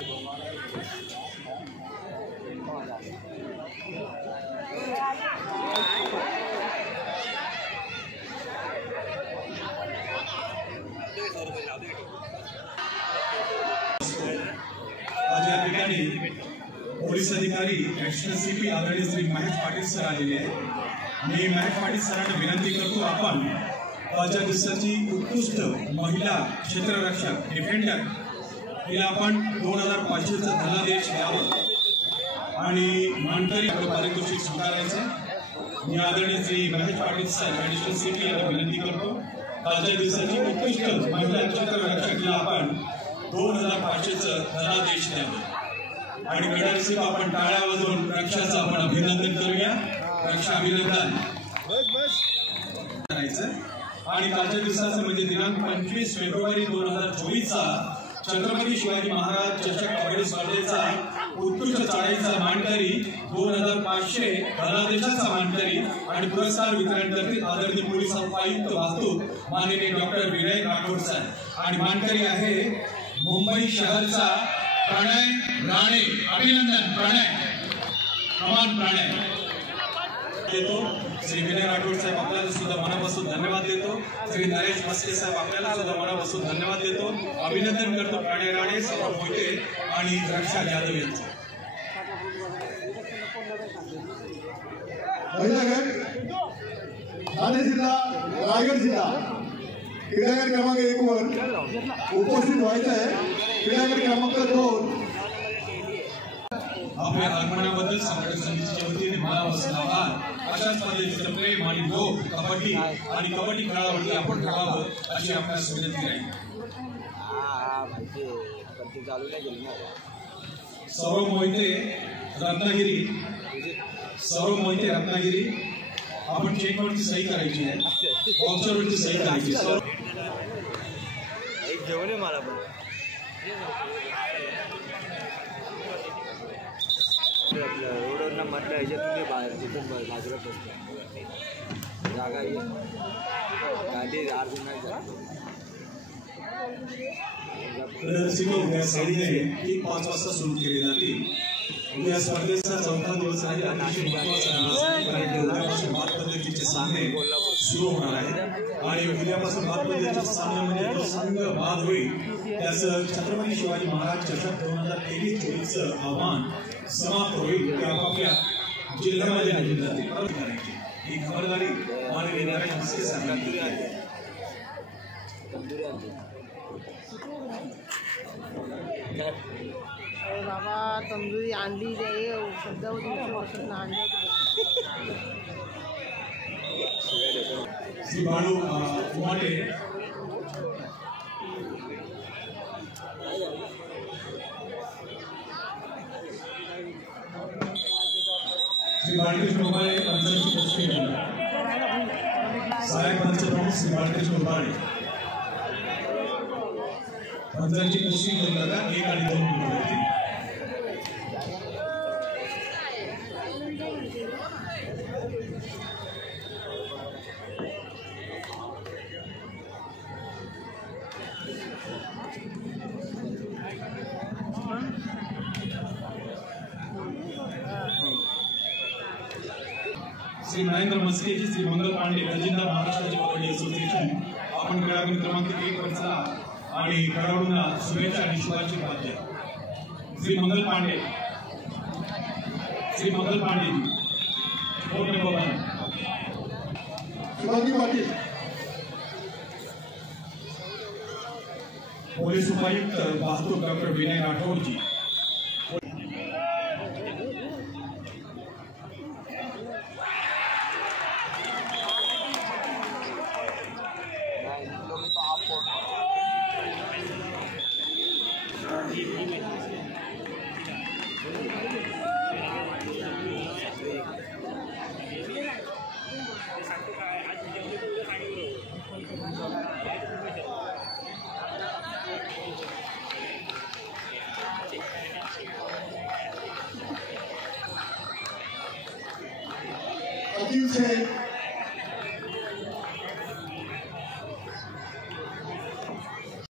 आज या ठिकाणी पोलीस अधिकारी ऍडिशनल सीपी आदरणीय श्री महेश पाटील सर आलेले आहेत। मी महेश पाटील सरांना विनंती करतो आपण आजच्या दिवसाची उत्कृष्ट महिला क्षेत्ररक्षक डिफेंडर हिला आपण 2500चं धनादेश द्यावं आणि मानकरी पारितोषिक स्वीकारायचं। मी आदरणीय Shri Mahesh Patil sir additional CP यांना विनंती करतो आजच्या दिवसाची उत्कृष्ट महिला क्षेत्ररक्षक हिला आपण 2500चं धनादेश द्यावं आणि गडारिसिक आपण टाळ्या वाजवून रक्षाचं आपण अभिनंदन करूया। रक्षा अभिनंदन करायचं। आणि कालच्या दिवसाचं म्हणजे दिनांक 25 फेब्रुवारी 2024 चा छत्रपती शिवाजी महाराज चषक कबड्डी स्पर्धेचा उत्कृष्ट चढाईचा मानकरी 2500 धनादेशाचा मानकरी आणि पुरस्कार वितरण करतील आदरणीय पोलीस आयुक्त वाहतूक माननीय डॉक्टर विनय राठोड सर आणि मानकरी आहे मुंबई शहरचा प्रणय राणे। अभिनंदन प्रणय प्रमाण प्रणय देतो। श्री विनय राठोड साहेब आपल्याला सुद्धा मनापासून धन्यवाद देतो। श्री नरेश मस्के साहेब आपल्याला सुद्धा मनापासून धन्यवाद देतो। अभिनंदन करतो प्रणय राणे सौरभ मोहिते आणि रक्षा यादव यांचं। महिला गट ठाणे जिल्हा रायगड जिल्हा क्रीडागट क्रमांक 1 वर उपस्थित व्हायचं आहे। क्रीडागट क्रमांक 2 आपल्या आगमनाबद्दल संघटक समितीच्या वतीने मनापासून आभार। अशाच पद्धतीचं प्रेम आणि लोक कबड्डी आणि कबड्डी खेळावरती आपण खेळावं अशी आपल्याला विनंती राहील। सौरभ मोहिते रत्नागिरी आपण चेकवरती सही करायची आहे, बॉक्सरवरती सही करायची। जेवण मला पण रोडवरनं म्हटलं ह्याच्यातून तिथून बाजूला बसतो जागा गाडी अर्जुन उद्या साडे 5 वाजता सुरू केली जाते। उद्या स्पर्धेचा 4था दिवस आहे। उद्यापासून 5 पद्धतीचे सामने सुरू होणार आहेत आणि उद्यापासून 5 पद्धतीचे सामने म्हणजे जो संघ बाद होईल त्याचं छत्रपती शिवाजी महाराज चषक 2023-24चं आव्हान समाप्त होईल। ते आपापल्या जिल्ह्यामध्ये निघून जातील। ही खबरदारी माननीय नरेश मस्के साहेबांनी आहे। बाबा तंदुरी आणली सध्या आणली श्री बाळू उमाटे श्री बाळकृष्ण उबाळे पंचांची कुस्ती सहाय्यक पंचप्रमुख श्री बाळकृष्ण उबाळे पंचांची कुस्ती करून जागा 1 आणि 2 मिनिटांची। श्री महेंद्र मस्के जी श्री मंगल पांडे खजिनदार महाराष्ट्राचे कबड्डी असोसिएशन आपण खेळाडू क्रमांक 1 वर चला आणि खेळाडूंना शुभेच्छा आणि शुभाशीर्वाद द्या। Shri Mangal Pandey ji board number 1 Shivaji Patil police उपायुक्त वाहतूक डॉक्टर विनय राठोड जी अतिशय